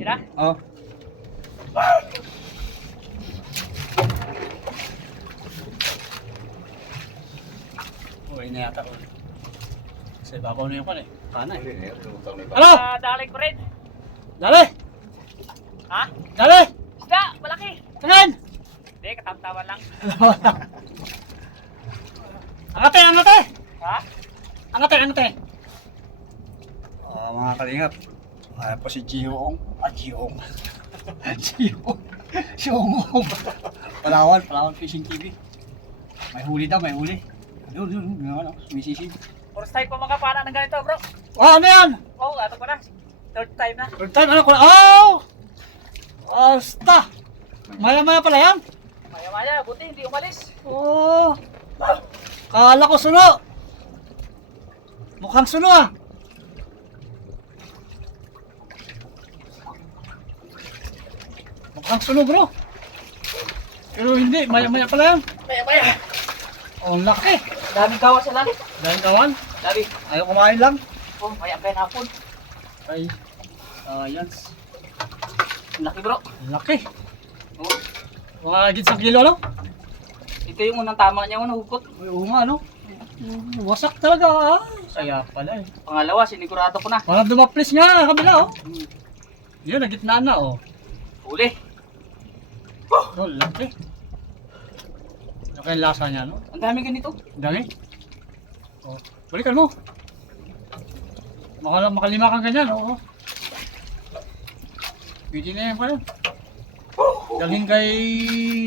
Yun na? Oh. Uy na yata ko. Kasi babaw na yung kan eh. Kana eh. Ano? Dalay ko rin. Dali! Ha? Dali! Isda! Malaki! Tingin! Hindi, katamtaman lang. Angate! Angate! Ha? Angate! Angate! Oh, mga kalingap. Ayan po si Gioong. Gioong. Gioong. Gioong. Palawan Fishing TV. May huli daw, may huli. Yun. Ano, sumisisig. First time ko makapana ng ganito, bro. Oh, ano yan? Oh, ato ko na. Third time na. Third time, ano ko na? Oh! Basta! Maya-maya pala yan? Maya-maya, buti hindi umalis. Oh! Kala ko suno! Mukhang suno ah! Mukhang suno bro! Pero hindi, maya-maya pala yan. Maya-maya. Oh, ang laki! Daming kawa sa lalim. Dahil kawan, Dami. ayaw kumain lang. Oh, maya kayo hapon. Ay, ayan. Ang laki, bro. Ang laki. Oh, Mga higit sa kilo, no? ito yung unang tama niya, nahugot. Ay, oo nga, no? Wasak talaga ah. Saya pala eh. Pangalawa, sinigurado ko na. Parang dumaplis nga, kabila oh. Yun, nagitna na oh. Huli. Oh, laki. Ano kayang lasa niya, no? Ang dami ganito. Dami. Oh, balikan mo. Makalima kang ganyan, oo. Pwede na yan pa yun. Dalhin kay...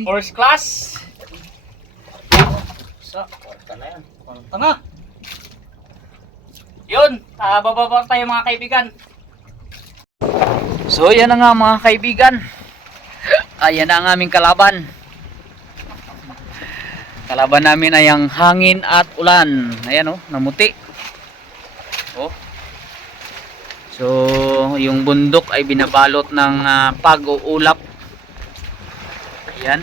First class. Sa... Kwarta na yan. Kwarta na. Yun, bababa tayo mga kaibigan. So yan na nga mga kaibigan. Ayan na ang aming kalaban. Kalaban namin ay ang hangin at ulan. Ayan oh, namuti. Oh. So yung bundok ay binabalot ng pag-uulap. Ayan.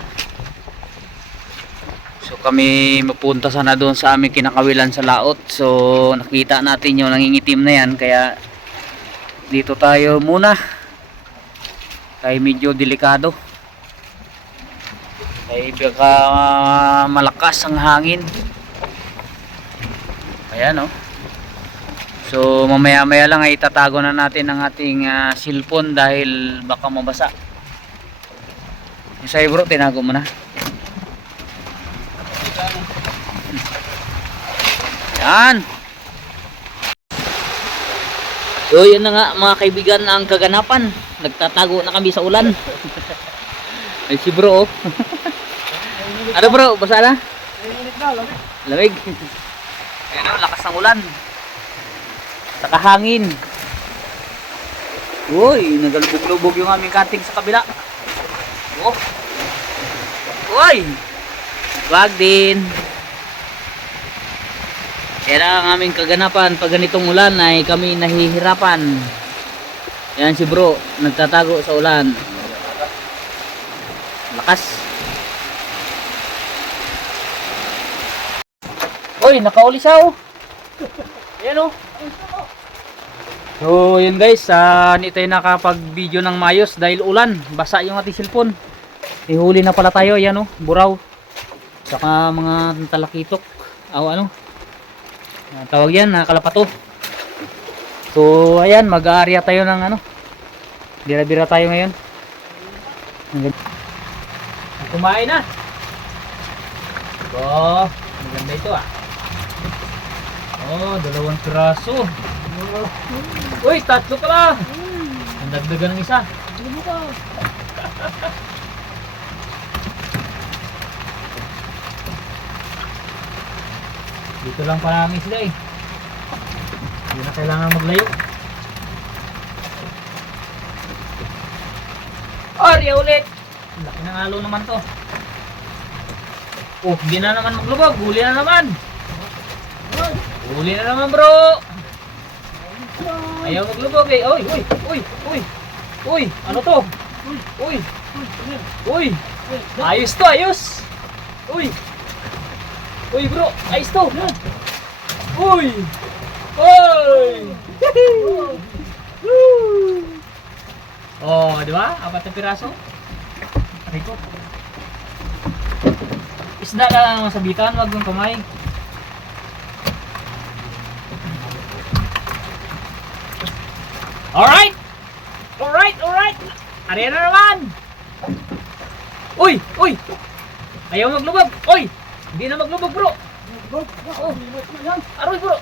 So kami mapunta sana doon sa aming kinakawilan sa laot. So nakita natin yung nangingitim na yan. Kaya dito tayo muna. Kaya medyo delikado. Kaya baka malakas ang hangin. Ayan oh. So mamaya maya lang ay itatago na natin ang ating cellphone dahil baka mabasa. Yung sa'yo bro, tinago mo na. Yan. So yun na nga mga kaibigan ang kaganapan. Nagtatago na kami sa ulan. Ay si bro oh. Ano bro, basa na? Lamig. Ayan o, lakas ng ulan. Saka hangin. Uy, nagalubog-lubog yung aming cutting sa kabila. Oh. Uy! Wag din. Kaya ang aming kaganapan pag ganitong ulan ay kami nahihirapan. Yan si bro, nagtatago sa ulan. Lakas. Uy, nakauli siya oh. Ayan oh. So yun guys, hindi tayo nakapag-video ng mayos dahil ulan. Basa yung ating cellphone. Ihuli na pala tayo, ayan oh, buraw. Saka mga talakitok. Ano? Tawag yan, kalapato. So ayan, mag-aarya tayo ng ano. Bira-bira tayo ngayon. Kumain na. Oh, maganda ito ah. Oh, 2 piraso. Uy, 3 pala. Ang dagdagan ng isa. Dito lang pa namin sila eh. Hindi na kailangan maglayo. Arya ulit. Laki ng halo naman to. Oh, hindi na naman maglubog. Huli na naman. Huli na naman bro. Ayaw maglubog eh. Uy. Ano to? Uy. Ayos to, ayos. Uy bro, ayos to. Uy. Oh, di ba? 4 na piraso. Aray ko. Isda na lang ang masabitan, wag yung kamay. Alright! Alright, alright! Ariyan na naman! Uy! Uy! Ayaw maglubog! Uy! Hindi na maglubog, bro! Oh, aroy, bro!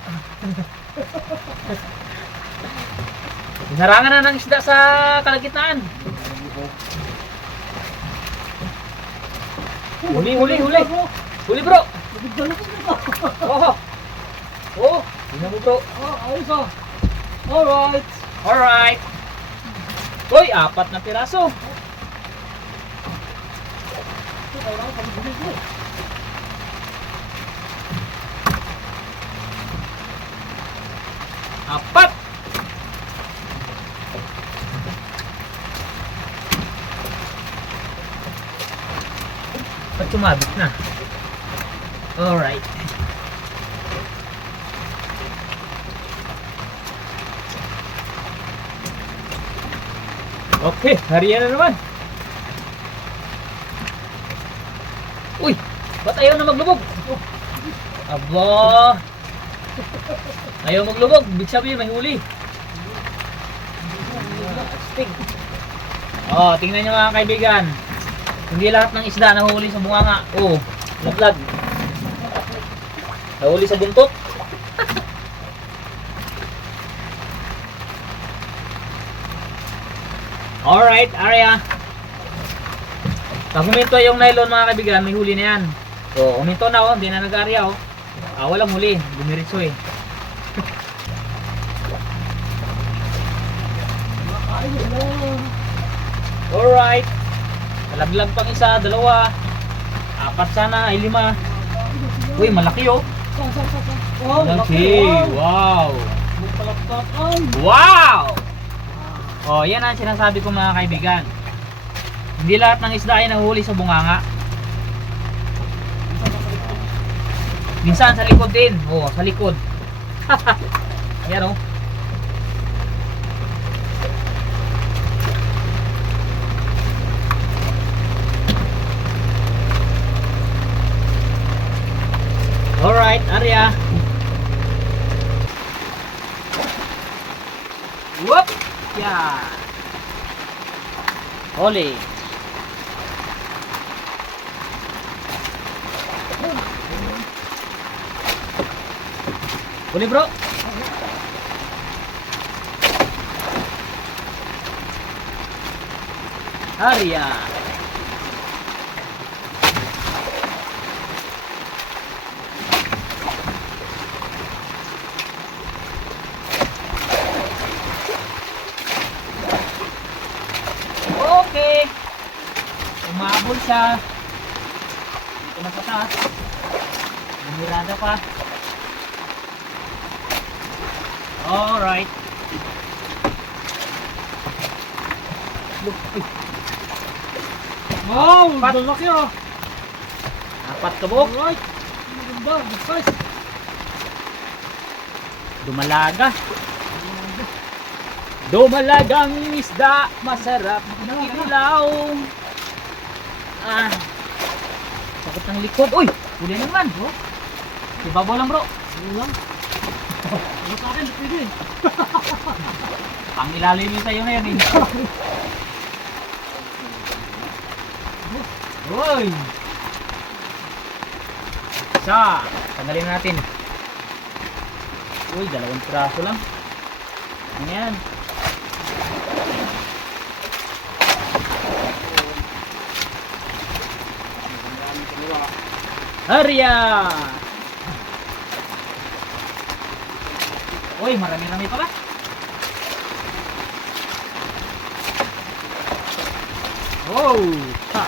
Narangan na ng isda sa kalagitnaan. Huli, huli, huli! Huli, bro! Oh! Oh! Tingnan mo, bro! Ayos ah. Alright. Alright! Uy! 4 na piraso! Apat! Ba't sumabit na? Alright. Okay, hariyan na naman. Uy! Ba't ayaw na maglubog? Aba! Ayaw maglubog, big sabihin may huli. Astig. Oh, tingnan nyo mga kaibigan. Hindi lahat ng isda nahuli sa bunganga. Oh, laglag. Nahuli sa buntot. Alright, area. Pag huminto yung nylon mga kaibigan, may huli na yan. So, huminto na oh, hindi na nag-area oh. Walang huli, dumiritso eh. Alright. Talaglag pang isa, 2. 4 sana, ay 5. Uy, malaki oh. Okay, wow. Wow! Oh, yan ang sinasabi ko mga kaibigan. Hindi lahat ng isda ay nahuli sa bunganga. Minsan sa likod din. Oh, sa likod. Yan oh. Alright, area. Whoop! Yeah. Huli. Huli bro. Area. Okay. Umabol siya. Dito na sa taas. Bumirada pa. Alright. Wow, Pat. laki ah. 4 kabok. Alright. Maganda, good size. Dumalaga. Dumalagang isda, masarap ikilaw. Ah. Sakit ng likod. Uy, huli naman, bro. Ibabaw lang, bro. Ano lang? Ano sa akin, pwede. Ang ilalim yun sa'yo na yan, eh. Uy. Isa. Tanggalin natin. Uy, 2 piraso lang. Ano yan? Harya! Uy, marami-rami pala. Oh! Ha!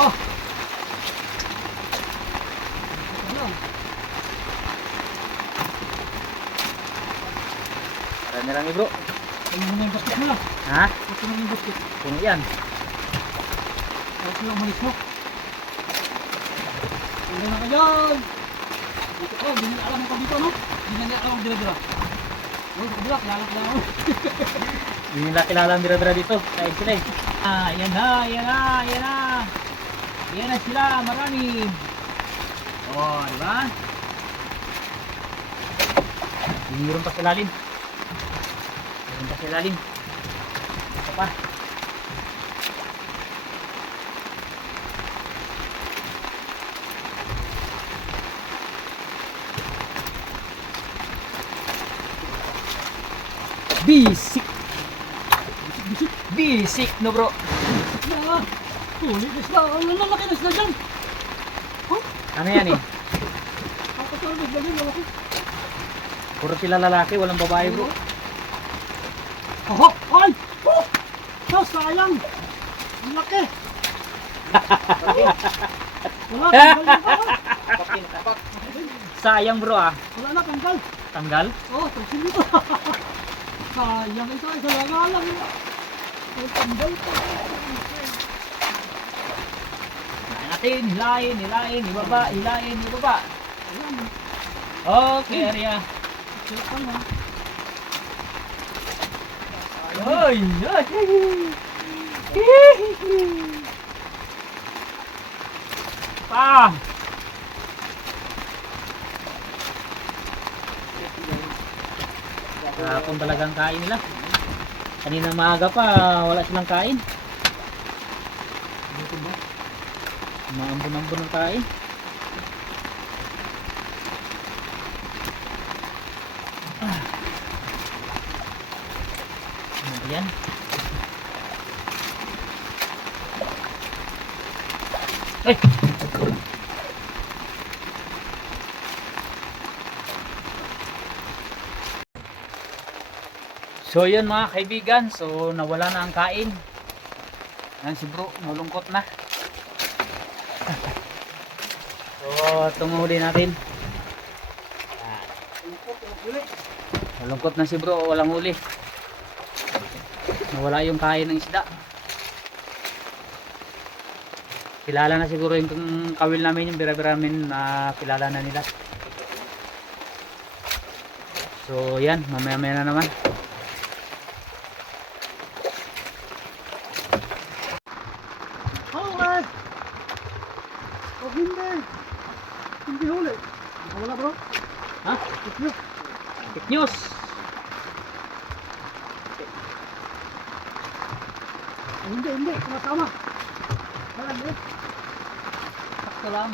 Oh! Marami-rami bro. Ano mo na yung basket mo lang? Ha? Ito na yung basket. Puno yan. Ito lang malis mo. Tingnan na ka dyan. Dito ko, hindi nila alam mo pa dito, no? Hindi nila alam mo dila-dila. Uy, sa kabila, kilala ko. Hindi nila kilala ang bira-bira dito. Kain sila eh. Yan na, yan na, yan na. Yan na sila, marami. Oh, di ba? Meron pa sa ilalim. Meron pa sa ilalim. Ito pa. Bisik. Bisik no bro. Na, huli na sila. Ang lalaki na sila dyan. Ano yan eh? Ang kasal na sila dyan, lalaki. Puro sila lalaki, walang babae bro. Aha! Ay! Oh! Sayang! Ang laki! Wala, tanggal pa. Sayang bro ah. Wala na, tanggal. Tanggal? Oh, tanggal dito. Sayang ito, isa lang nga lang. Ay, tanggal pa. Hilain natin, hilain, hilain, ibaba, hilain, ibaba. Ayan, Okay, area. silapan na. Ay, ay. Pa. Kapon talagang kain nila. Kanina maaga pa, wala silang kain. Maambon-ambon ng kain. Ano ba yan? Ay! So yun mga kaibigan, so nawala na ang kain. Ayan si bro, nalungkot na. So itong huli natin. Nalungkot na si bro, walang huli. Nawala yung kain ng isda. Kilala na siguro yung kawil namin, yung bira-bira namin na kilala na nila. So yan, mamaya-maya na naman. Okay! Pag hindi huli. Wala bro. Ha? Ito. Fake news. Hindi. Sumasama. Wala, hindi. Sakto lang.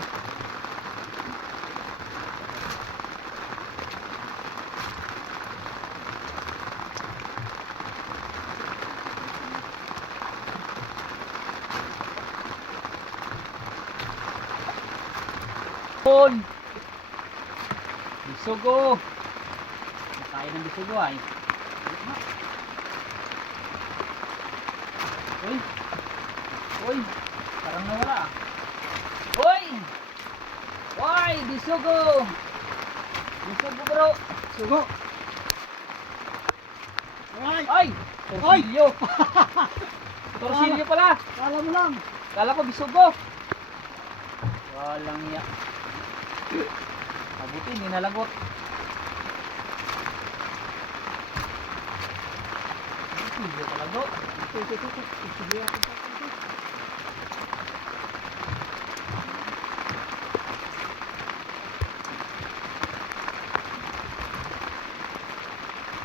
Pon. Bisugo. Kain ng bisugo ay. Uy. Uy. Parang nawala. Uy. Uy, bisugo. Bisugo bro. Sugo. Alright. Ay. Torsilyo. Torsilyo pala. Kala mo lang. Kala ko bisugo. Walang iya. Mabuti, hindi nalagot. Hindi talago.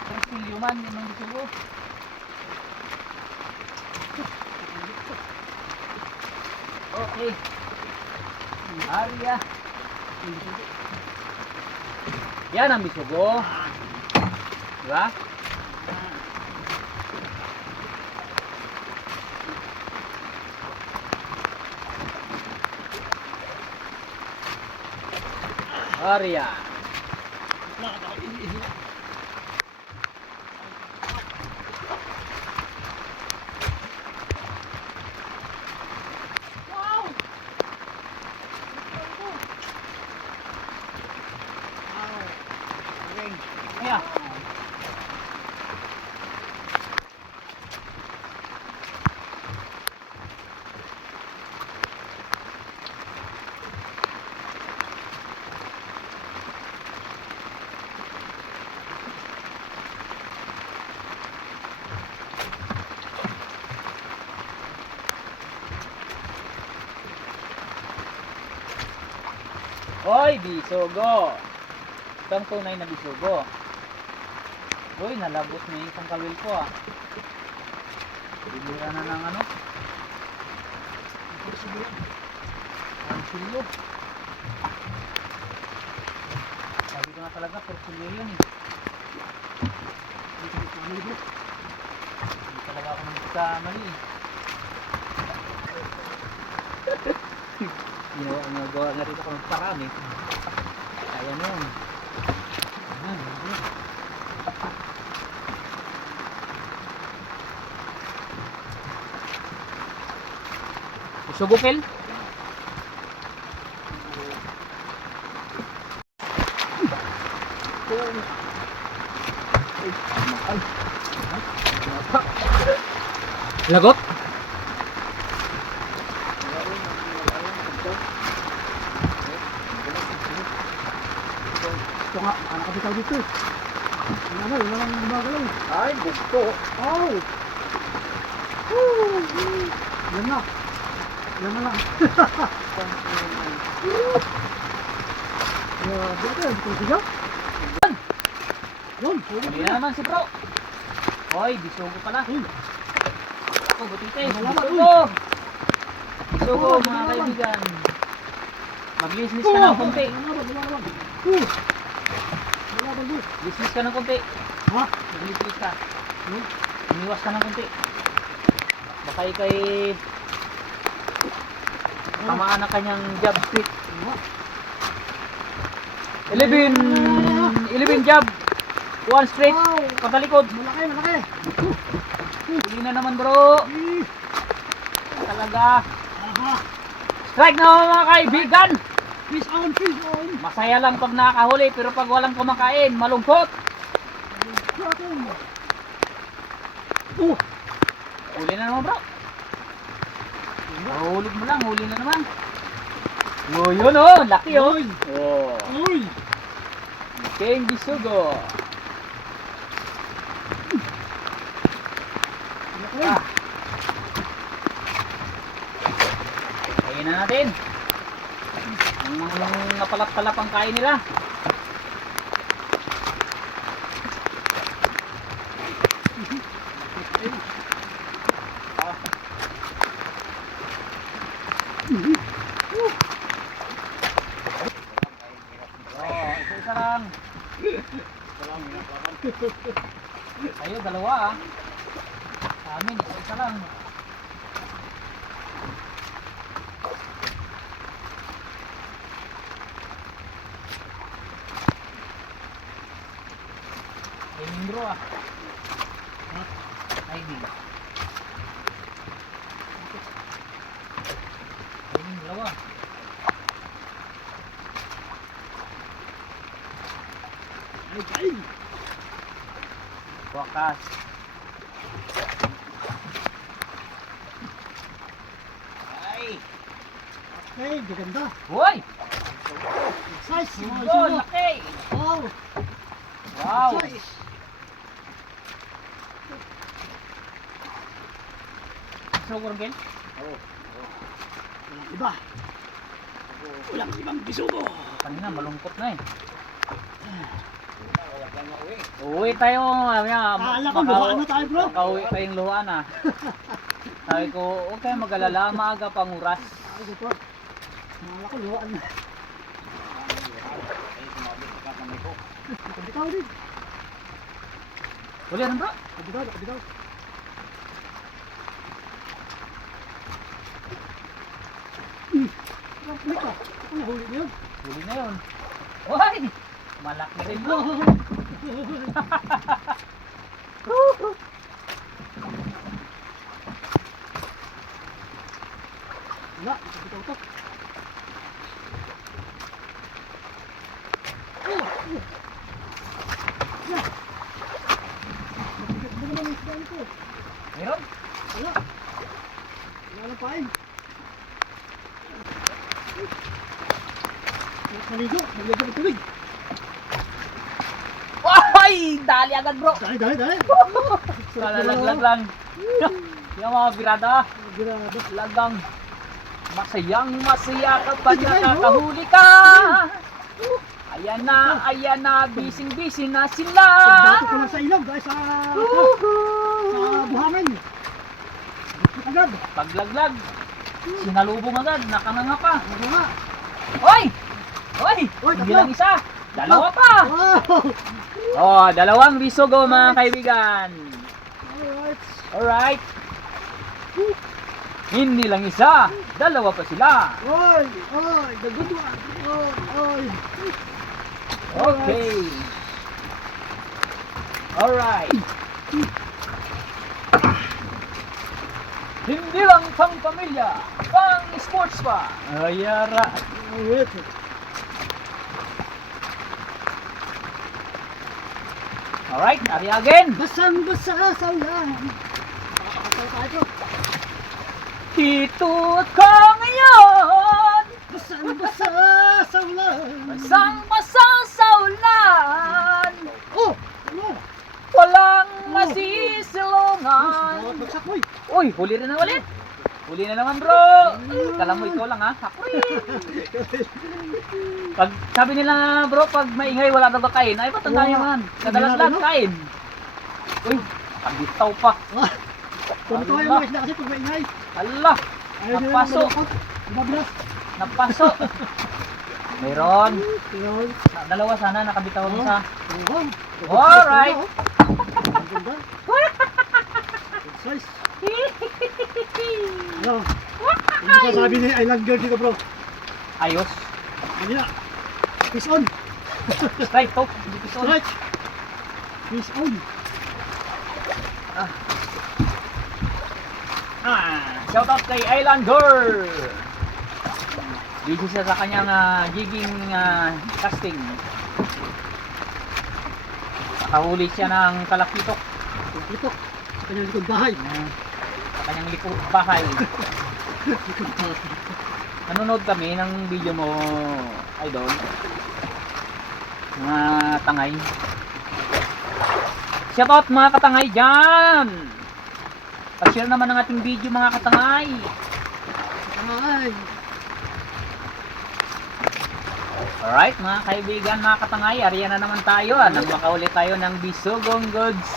Torsilyo man, yun ang bisugo. Okay. Arya. Yan ang bisugo. Diba? Arya. Kaya. Hoy, bisugo. Itong tunay na bisugo. Uy, nalabot na yung isang kawil ko ah. Binira na ng ano? Ang silyo. Sabi ko na talaga, porsilyo yun eh. Hindi talaga ako nagkamali eh. Nagawa nga rin ako ng paraan eh. Kaya na yun. Sugupil? Lagot? Ito nga, anak ka dito. Ano, yun lang gumagalaw. Ay, gusto. Oh! Yan na. Yan na lang. Dito, dito siya. Yun, Hindi na naman si bro. Hoy, bisugo pala. Ako, butite. Bisugo. Bisugo, mga kaibigan. Mag-lisnis ka ng konti. Lisnis ka ng konti. Ha? Mag-lisnis ka. Umiwas ka ng konti. Baka ikay tamaan na kanyang job street. 11 job. 1 straight. Patalikod. Malaki. Hindi na naman bro. Talaga. Aha. Strike na mga kaibigan. Fish on. Masaya lang pag nakakahuli pero pag walang kumakain, malungkot. Huli na naman bro. Hulog mo lang, huli na naman. Yun oh, laki oh. Uy! King Bisugo. Ah. Kain na natin. Ang napalap-talap ang kain nila. Isa lang. Ayo, dalawa ah. Sa amin, isa lang. Ay, bro ah. Ay, di. Ay, dalawa. Ay! Wakas. Ay! Hey, gaganda. Hoy! Size! Sugo, laki! Wow! Wow! Size! Sugo rin, Ken? Iba! Walang ibang bisugo! Kanina, malungkot na eh. Uwi tayo mamaya. Kala ko, luhaan na tayo bro! Makauwi tayong luhaan ah. Sabi ko, huwag kayo mag-alala, maaga pang oras. Ay, ito. Kala ko, luhaan na. Kabitaw din. Huli ano bro? Kabitaw. Kulit ka. Ako nahuli na yun. Huli na yun. Hoy! Malaki rin bro. Wala, kabitaw to. Meron? Wala. Wala lang pain. Maligo ng tubig. Ay! Dali agad bro! Dali. Lalaglag lang. Yung mga birada. Grabe. Lagang. Masayang masaya kapag nakakahuli ka. Ayan na, bising-busy na sila. Pagdato ko lang sa ilog dahil sa buhangin. Agad. Paglaglag, sinalubong agad, nakananga pa. Ano nga? Hoy! Hoy! Hoy, Hindi tatlo. lang isa, dalawa pa. Wow! Oh, dalawang bisogo mga kaibigan. Alright. Alright. Hindi lang isa, dalawa pa sila. Oy! Oy! The good one! Oy! Oy! Okay. Alright. Hindi lang pang pamilya, pang sports pa. Ayara. Alright. Alright, ari again. Basang-basa sa ulan. Pakakasal tayo. Hitut ka ngayon. Basang-basa sa ulan. Basang-basa sa ulan. Oh! Ano? Walang Oh. masisilungan. Bawat bagsak mo eh. Uy, huli rin na ulit. Huli na naman bro. Kala mo ikaw lang ha. Ako Pag sabi nila bro, pag maingay wala daw kain. Ay, ba't ang dami naman? Kadalas-las kain. Uy, kabitaw pa. Tumatawa yung mga isda kasi pag maingay. Allah, Ayaw nila Napaso. malungkot. Nababilas. napaso. Mayroon. Yun. Dalawa sana, nakabitaw ang isa. Yun. Alright. Ang ganda. Good size. Ano? Hindi sasabi ni Island Girl dito bro. Ayos. Hindi na. Fish on. Strike to. Hindi ko solid. Stretch. Fish on. Shout out kay Island Girl. Busy siya sa kanyang jigging casting. Nakahuli siya ng kalakitok Ito. Sa kanyang likod bahay. sa kanyang likod bahay. Likod bahay. Nanonood kami ng video mo, idol. Mga tangay. Shout out mga katangay dyan. Pag-share naman ng ating video mga katangay. Ay. Alright mga kaibigan, mga katangay, ariyan na naman tayo nang makauli tayo ng bisogong goods.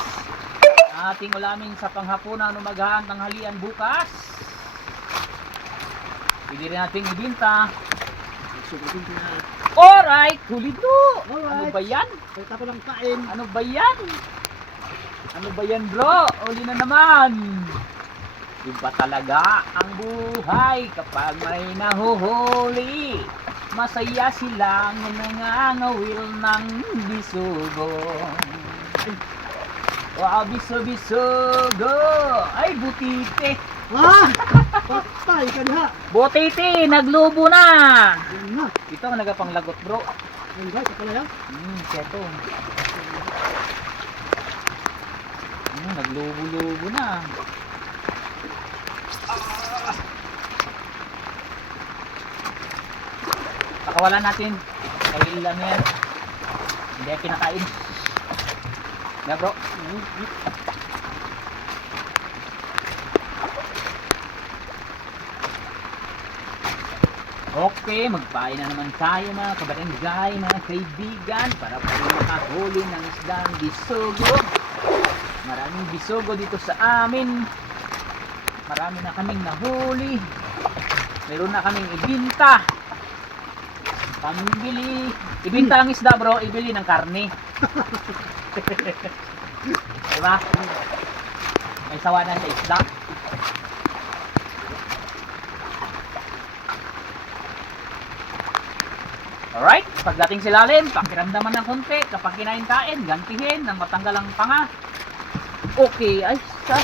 Ating ulamin sa panghapunan o maghahan ng halian bukas. Pwede rin natin ibinta. Subukin ko na. Alright, huli to. Ano Alright. ba yan? Pagkita ko lang kain. Ano ba yan? Ano ba yan bro? Uli na naman. Iba talaga ang buhay kapag may nahuhuli. Masaya silang nangangawil ng bisugo. Wow, biso-bisogo. Ay, butite. Ah! Patay ka diha. Butite, naglubo na. Yun na. Ito ang nagapanglagot bro. Ayun guys, ito pala yan. Seto. Naglubo-lubo na. Pakawalan natin. Kail lang yan. Hindi kinakain. Na bro. Okay, magpain na naman tayo mga kabarangay, mga kaibigan, para po makahuli ng isdang bisogo. Maraming bisogo dito sa amin. Marami na kaming nahuli. Meron na kaming ibinta. Pambili. Ibinta ang isda bro, ibili ng karne. Diba? May sawa na sa isda. Alright, pagdating sa ilalim, pakiramdaman ng konti. Kapag kinain-kain, gantihin nang matanggal ang panga. Okay, ay sa.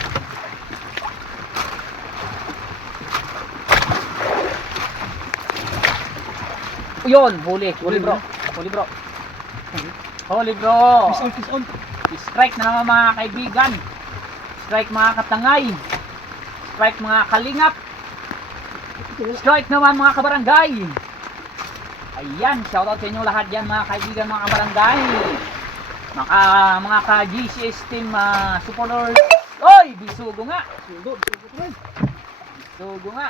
Yun, huli bro. Huli bro. Huli bro. Fish on, fish on. Strike na naman mga kaibigan. Strike mga katangay. Strike mga kalingap. Strike naman mga kabarangay. Ayan, shoutout sa inyong lahat dyan mga kaibigan, mga kabarangay. Mga ka-GCS team supporters. Oy, bisugo nga. Sugo, sugo ko rin. Bisugo nga.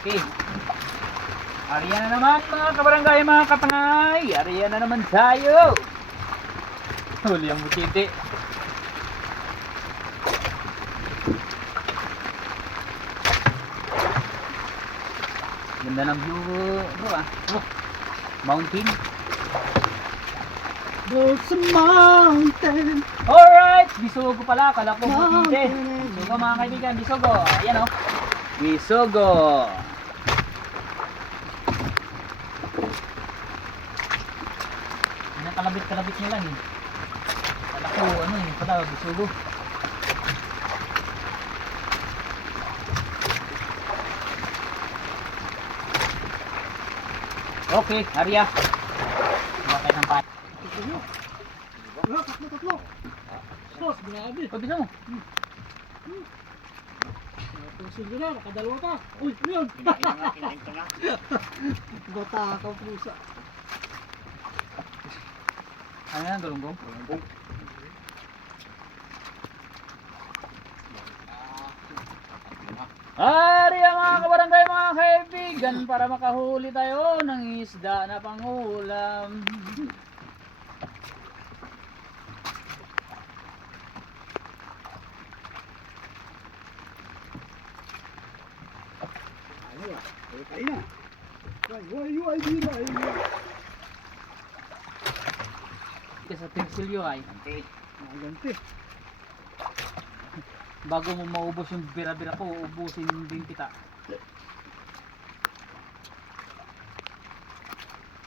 Okay. Ariyan na naman mga kabarangay, mga katangay. Ariyan na naman tayo. Huli ang butiti. Ganda ng view bro ah. Oh, mountain. There's a mountain. Alright, Bisugo pala. Kala ko butiti. Bisugo mga kaibigan, Bisugo. Ayan oh. Bisugo. Yan ang kalabit-kalabit nyo lang eh. Kala ko ano eh, pala Bisugo. Okay, Arya. Bakit ng pat? Tatlo. Sos, grabe. O, bisa mo. Pusin ko na, nakadalawa pa. Uy, yun. Bata ka pusa. Ano yan, galunggong? Arya mga kabarangay, mga kaibigan, para makahuli tayo ng isda na pangulam. Ay na. Why, di na. Kasi sa Tirsilyo ay, Magante. bago mo maubos yung bira-bira ko, ubusin din kita.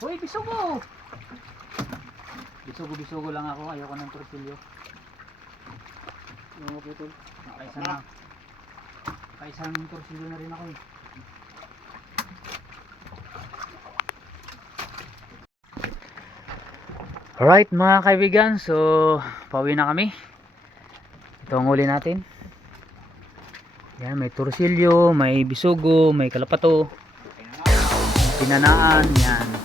Hoy, Bisugo! Bisugo lang ako, ayoko ng Tirsilyo. Mga putol. Kaisa ng Tirsilyo na rin ako eh. Alright mga kaibigan, so pauwi na kami. Ito ang huli natin. Yan, may Tirsilyo, may Bisugo, may Kalapato, may Pinanaan, yan.